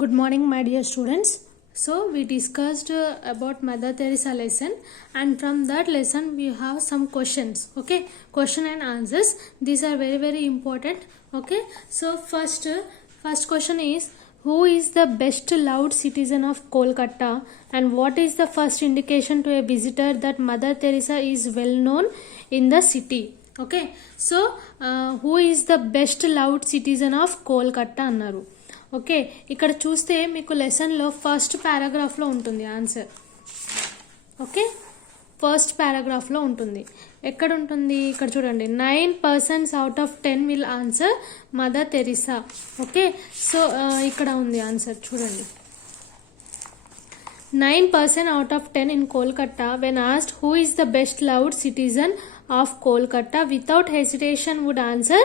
Good morning, my dear students. So we discussed about Mother Teresa lesson, and from that lesson we have some questions. Okay, question and answers. These are very important. Okay, so first question is, who is the best loved citizen of Kolkata, and what is the first indication to a visitor that Mother Teresa is well known in the city? Okay, so who is the best loved citizen of Kolkata అన్నారు. Okay, ఇక్కడ చూస్తే మీకు లెసన్లో first పారాగ్రాఫ్లో ఉంటుంది answer. Okay, first పారాగ్రాఫ్లో ఉంటుంది. ఎక్కడ ఉంటుంది? ఇక్కడ చూడండి, 9% out of 10 will answer mother Teresa. Okay, so ఇక్కడ ఉంది ఆన్సర్ చూడండి. 9% out of 10 in Kolkata, when asked who is the best loved citizen of Kolkata, without hesitation would answer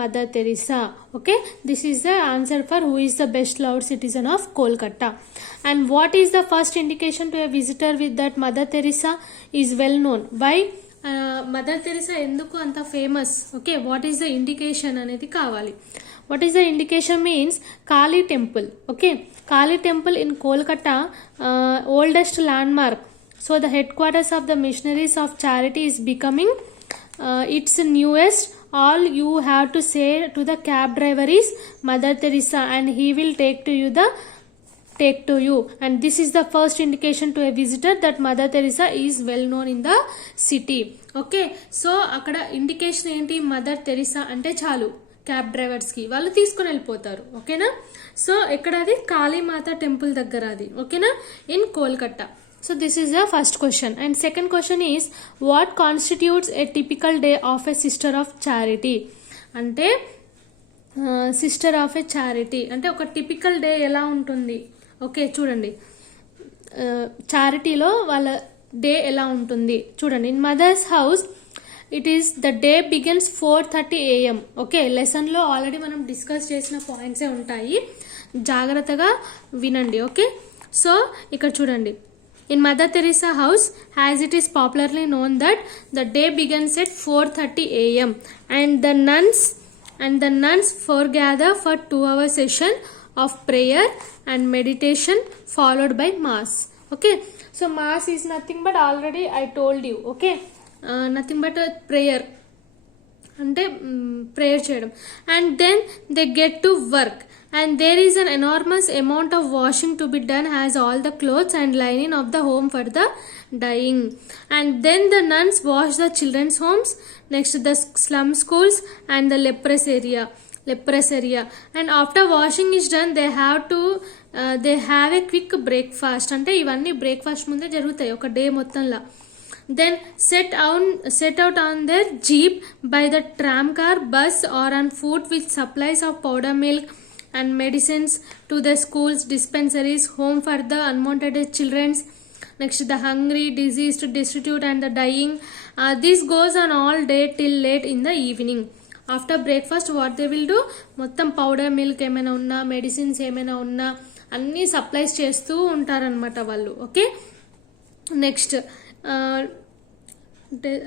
Mother Teresa. Okay, this is the answer for who is the best loved citizen of Kolkata. And what is the first indication to a visitor with that Mother Teresa is well known? Why Mother Teresa ఎందుకు అంత famous? Okay, what is the indication అనేది కావాలి. What is the indication means Kali temple. Okay, Kali temple in Kolkata, oldest landmark. So the headquarters of the missionaries of charity is becoming its newest. All you have to say to the cab driver is Mother Teresa, and he will take to you. And this is the first indication to a visitor that Mother Teresa is well known in the city. Okay, so అక్కడ indication ఏంటి? Mother Teresa అంటే చాలు, cab డ్రైవర్స్కి వాళ్ళు తీసుకుని వెళ్ళిపోతారు. ఓకేనా? So ఎక్కడ అది? కాళీమాత టెంపుల్ దగ్గర అది. ఓకేనా? In Kolkata. So this is the first question. And second question is, what constitutes A typical day of a sister of charity? అంటే సిస్టర్ ఆఫ్ ఎ చారిటీ అంటే ఒక టిపికల్ డే ఎలా ఉంటుంది? ఓకే, చూడండి, చారిటీలో వాళ్ళ డే ఎలా ఉంటుంది చూడండి. In Mother's house it is the day begins 4:30 AM. Okay, లెసన్లో ఆల్రెడీ మనం డిస్కస్ చేసిన పాయింట్సే ఉంటాయి, జాగ్రత్తగా వినండి. ఓకే, సో ఇక్కడ చూడండి, in Mother Teresa house as it is popularly known that the day begins at 4:30 AM and the nuns foregather for 2-hour session of prayer and meditation followed by mass. Okay, so mass is nothing but already I told you. Okay, nothing but prayer అంటే prayer చేయడం. And then they get to work and there is an enormous amount of washing to be done as all the clothes and linen of the home for the dyeing. And then the nuns wash the children's homes, next the slum schools and the leprous area. And after washing is done, they have a quick breakfast. అంటే ఇవన్నీ breakfast ముందే జరుగుతాయి ఒక day మొత్తంలో. Then set out on their jeep by the tram car, bus or on foot with supplies of powder milk and medicines to the schools, dispensaries, home for the unwanted children, next the hungry, diseased, destitute and the dying. This goes on all day till late in the evening. After breakfast what they will do, మొత్తం powder milk ఏమైనా ఉన్నా, medicines ఏమైనా ఉన్నా అన్నీ supplies చేస్తూ ఉంటారనమాట వాళ్ళు. Okay, next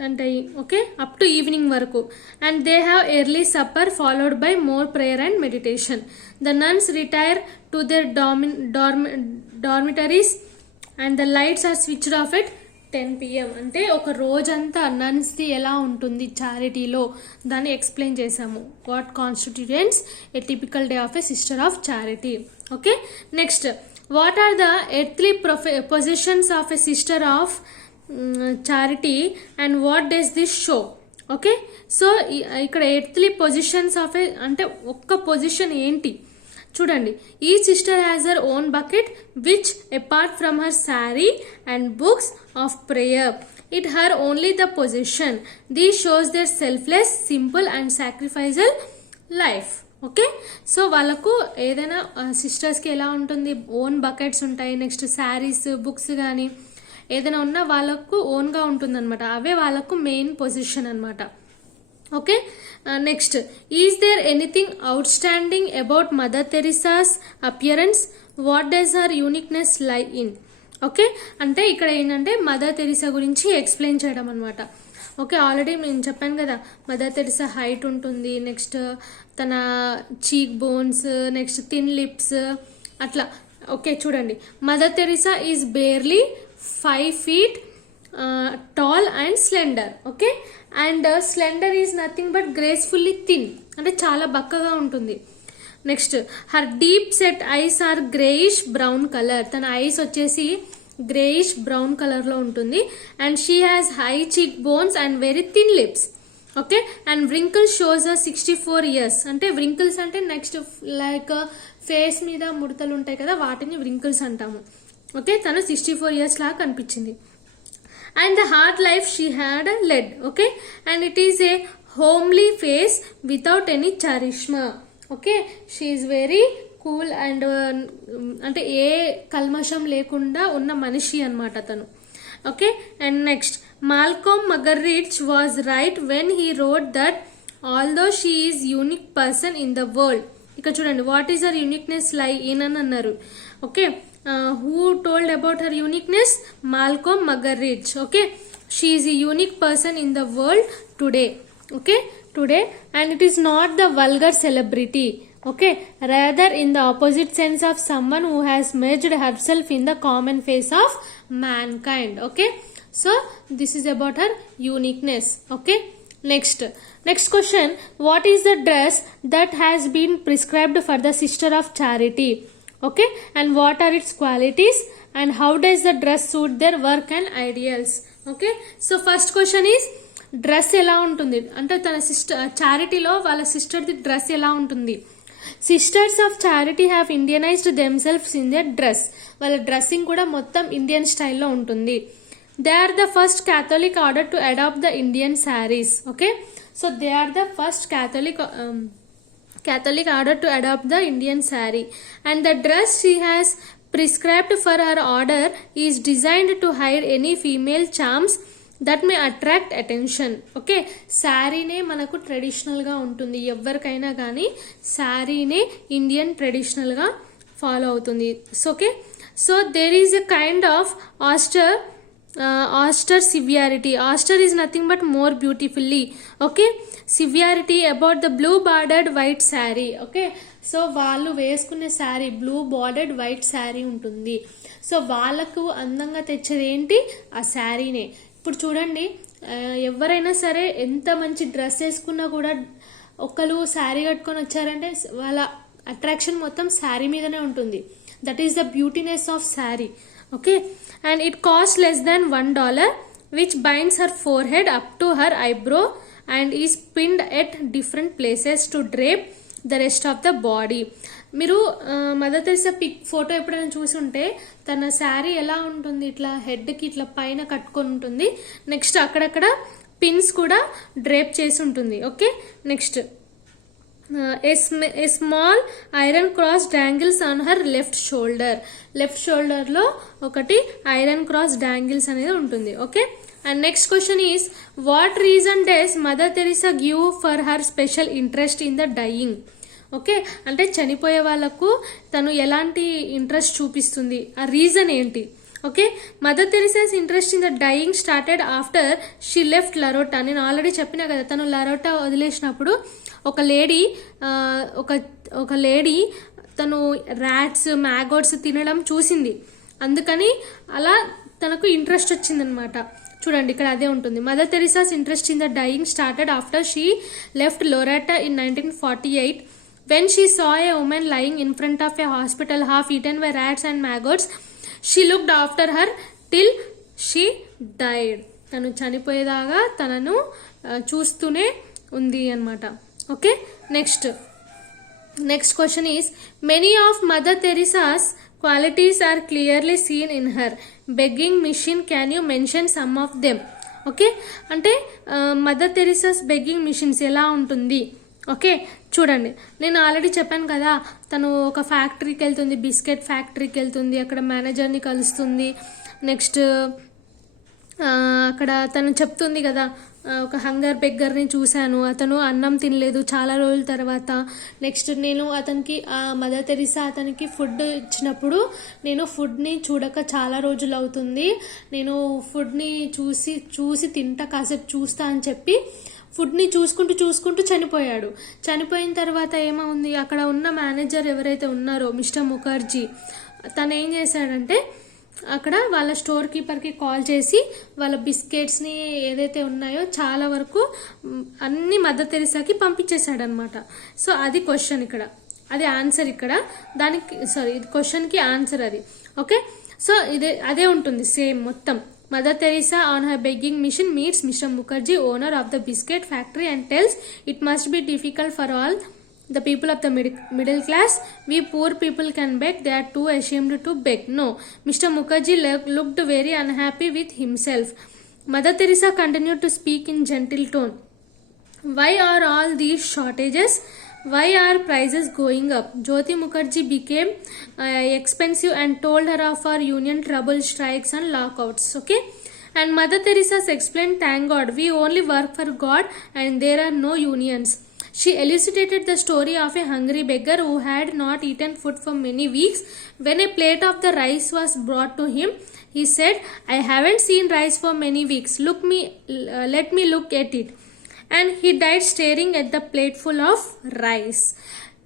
అంటే ఓకే అప్ టు ఈవినింగ్ వరకు. And they have early supper followed by more prayer and meditation. The nuns retire to their dormitories and the lights are switched off at 10 PM. అంటే ఒక రోజంతా నన్స్ది ఎలా ఉంటుంది చారిటీలో దాన్ని explain చేసాము. What constituents a typical day of a sister of charity. Okay, next, what are the earthly positions of a sister of charity and what does this show? Okay, so ఇక్కడ earthly positions of a అంటే ఒక్క position ఏంటి చూడండి. ఈ sister has her own bucket which apart from her sari and books of prayer it her only the position. These shows their selfless, simple and సాక్రిఫైజల్ life. Okay, so వాళ్ళకు ఏదైనా సిస్టర్స్కి ఎలా ఉంటుంది, ఓన్ బకెట్స్ ఉంటాయి, నెక్స్ట్ శారీస్, బుక్స్ కానీ ఏదైనా ఉన్నా వాళ్ళకు ఓన్గా ఉంటుందన్నమాట, అవే వాళ్ళకు మెయిన్ పొజిషన్ అనమాట. Okay, next, is there anything outstanding about Mother Teresa's appearance? What does her uniqueness lie in? Okay, అంటే ఇక్కడ ఏంటంటే మదర్ తెరిసా గురించి ఎక్స్ప్లెయిన్ చేయడం అనమాట. ఓకే, ఆల్రెడీ నేను చెప్పాను కదా, మదర్ తెరిసా హైట్ ఉంటుంది, నెక్స్ట్ తన cheekbones, next thin lips, అట్లా. ఓకే చూడండి, Mother Teresa is barely 5 feet tall and slender. Okay, and slender is nothing but gracefully thin, అంటే చాలా బక్కగా ఉంటుంది. Next, her deep set eyes are greyish brown colour, తన eyes వచ్చేసి greyish brown colour లో ఉంటుంది. And she has high cheekbones and very thin lips. Okay, and wrinkles shows 64 years, అంటే wrinkles అంటే నెక్స్ట్ లైక్ ఫేస్ మీద ముడతలు ఉంటాయి కదా, వాటిని వ్రింకిల్స్ అంటాము. ఓకే, తను 64 years లాగా కనిపించింది. And the hard life she had led. Okay, and it is a homely face without any charisma. Okay, she is very cool and అంటే ఏ కల్మషం లేకుండా ఉన్న మనిషి అన్నమాట తను. Okay, and next, Malcolm Muggeridge was right when he wrote that although she is unique person in the world. ఇక్కడ చూడండి, what is her uniqueness lie in అని అన్నారు. Okay, who told about her uniqueness? Malcolm Muggeridge. Okay, she is a unique person in the world today. Okay, today, and it is not the vulgar celebrity. Okay, rather in the opposite sense of someone who has merged herself in the common face of mankind. Okay, so this is about her uniqueness. Okay, next question, what is the dress that has been prescribed for the Sister of Charity? Okay, and what are its qualities and how does the dress suit their work and ideals? Okay, so first question is, dress ఎలా ఉంటుంది అంటే తన sister చారిటీలో వాళ్ళ సిస్టర్ది dress ఎలా ఉంటుంది. Sisters of charity have Indianized themselves in their dress. వాళ్ళ dressing కూడా మొత్తం ఇండియన్ స్టైల్లో ఉంటుంది. They are the first Catholic order to adopt the Indian saris. Okay, so they are the first Catholic order to adopt the Indian saree, and the dress she has prescribed for her order is designed to hide any female charms that may attract attention. Okay, శారీనే మనకు ట్రెడిషనల్గా ఉంటుంది, ఎవరికైనా కానీ శారీనే Indian ట్రెడిషనల్గా follow అవుతుంది. Okay, so there is a kind of austere severity. Austere is nothing but more beautifully. Okay, severity about the blue bordered white sari. Okay, so వాళ్ళు వేసుకునే sari blue bordered white sari ఉంటుంది. సో వాళ్ళకు అందంగా తెచ్చేది ఏంటి? ఆ శారీనే. ఇప్పుడు చూడండి, ఎవరైనా సరే ఎంత మంచి డ్రెస్ వేసుకున్నా కూడా ఒకరు శారీ కట్టుకొని వచ్చారంటే వాళ్ళ అట్రాక్షన్ మొత్తం శారీ మీదనే ఉంటుంది. That is the beautiness of sari. Okay, and it cost less than $1 which binds her four head up to her eyebrow and is pinned at different places to drape the rest of the body. మీరు mother Teresa photo ఎప్పుడైనా చూసి ఉంటే తన శారీ ఎలా ఉంటుంది, ఇట్లా హెడ్కి ఇట్లా పైన కట్టుకొని ఉంటుంది. నెక్స్ట్ అక్కడక్కడ పిన్స్ కూడా డ్రేప్ చేసి ఉంటుంది. Okay, next, a small iron cross dangles on her left షోల్డర్లో ఒకటి ఐరన్ క్రాస్ డాంగిల్స్ అనేది ఉంటుంది. Okay, and next question is, what reason does Mother Teresa give for her special interest in the dying? Okay, అంటే చనిపోయే వాళ్ళకు తను ఎలాంటి interest చూపిస్తుంది, ఆ రీజన్ ఏంటి? Okay, Mother Teresa's interest in the dying started after she left Loreto. నేను already చెప్పినా కదా, తను లరోటా వదిలేసినప్పుడు ఒక లేడీ తను ర్యాట్స్ మ్యాగోట్స్ తినడం చూసింది, అందుకని అలా తనకు ఇంట్రెస్ట్ వచ్చిందనమాట. చూడండి, ఇక్కడ అదే ఉంటుంది. Mother Teresa's interest in the dying started after she left Loreto in 1948 when she saw a woman lying in front of a hospital half eaten by rats and maggots. She looked after her till she died. తను చనిపోయేదాకా తనను చూస్తూనే ఉంది అన్నమాట. Okay, next question is, many of Mother Teresa's qualities are clearly seen in her begging mission. Can you mention some of them? Okay, అంటే Mother Teresa's begging missions ఎలా ఉంటుంది? Okay, చూడండి, నేను ఆల్రెడీ చెప్పాను కదా, తను ఒక ఫ్యాక్టరీకి వెళ్తుంది, బిస్కెట్ ఫ్యాక్టరీకి వెళ్తుంది, అక్కడ మేనేజర్ని కలుస్తుంది. నెక్స్ట్ అక్కడ తను చెప్తుంది కదా, ఒక హంగర్ బెగ్గర్ని చూశాను, అతను అన్నం తినలేదు చాలా రోజుల తర్వాత. నెక్స్ట్ నేను అతనికి మదర్ తెరిసా అతనికి ఫుడ్ ఇచ్చినప్పుడు నేను ఫుడ్ని చూడక చాలా రోజులు అవుతుంది, నేను ఫుడ్ని చూసి తింటా, కాసేపు చూస్తా అని చెప్పి ఫుడ్ని చూసుకుంటూ చూసుకుంటూ చనిపోయాడు. చనిపోయిన తర్వాత ఏమవుంది, అక్కడ ఉన్న మేనేజర్ ఎవరైతే ఉన్నారో మిస్టర్ ముఖర్జీ, తను ఏం చేశాడంటే అక్కడ వాళ్ళ స్టోర్ కీపర్కి కాల్ చేసి వాళ్ళ బిస్కెట్స్ని ఏదైతే ఉన్నాయో చాలా వరకు అన్ని మదర్ తెరిసాకి పంపించేశాడనమాట. సో అది క్వశ్చన్ ఇక్కడ, అది ఆన్సర్ ఇక్కడ, దానికి సారీ ఇది క్వశ్చన్కి ఆన్సర్ అది. ఓకే, సో అదే ఉంటుంది సేమ్ మొత్తం. Mother Teresa on her begging mission meets Mr. Mukherjee, owner of the biscuit factory, and tells it must be difficult for all the people of the middle class. We poor people can beg, they are too ashamed to beg. No, Mr. Mukherjee looked very unhappy with himself. Mother Teresa continued to speak in gentle tone. Why are all these shortages? Why are prices going up? Jyoti Mukherjee became expensive and told her of our union trouble, strikes and lockouts. Okay, and Mother Teresa explained, thank God, we only work for God and there are no unions. She elucidated the story of a hungry beggar who had not eaten food for many weeks. When a plate of the rice was brought to him, he said, I haven't seen rice for many weeks. Let me look at it. And he died staring at the plateful of rice.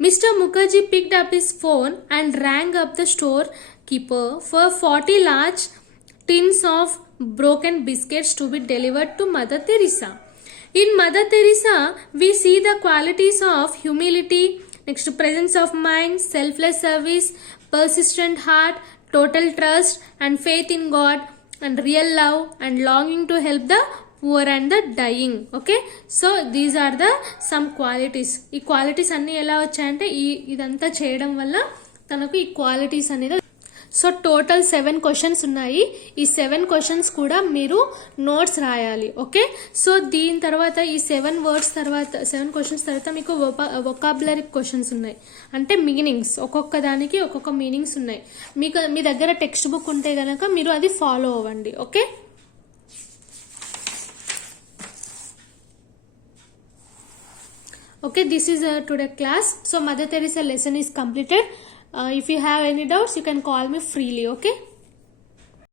Mr. Mukherjee picked up his phone and rang up the storekeeper for 40 large tins of broken biscuits to be delivered to Mother Teresa. In Mother Teresa, we see the qualities of humility, next presence of mind, selfless service, persistent heart, total trust and faith in God, and real love and longing to help the poor and the dying. Okay, so these are the some qualities. ఈ qualities అన్నీ ఎలా వచ్చాయంటే ఇదంతా చేయడం వల్ల తనకు ఈ qualities అనేది. సో టోటల్ 7 క్వశ్చన్స్ ఉన్నాయి. ఈ 7 క్వశ్చన్స్ కూడా మీరు నోట్స్ రాయాలి. ఓకే, సో దీని తర్వాత ఈ 7 వర్డ్స్ తర్వాత 7 క్వశ్చన్స్ తర్వాత మీకు వొకాబులరీ క్వశ్చన్స్ ఉన్నాయి, అంటే మీనింగ్స్, ఒక్కొక్క దానికి ఒక్కొక్క మీనింగ్స్ ఉన్నాయి. మీ దగ్గర టెక్స్ట్ బుక్ ఉంటే కనుక మీరు అది ఫాలో అవ్వండి. Okay, okay, this is today class. So Mother Teresa lesson is completed. If you have any doubts, you can call me freely. Okay.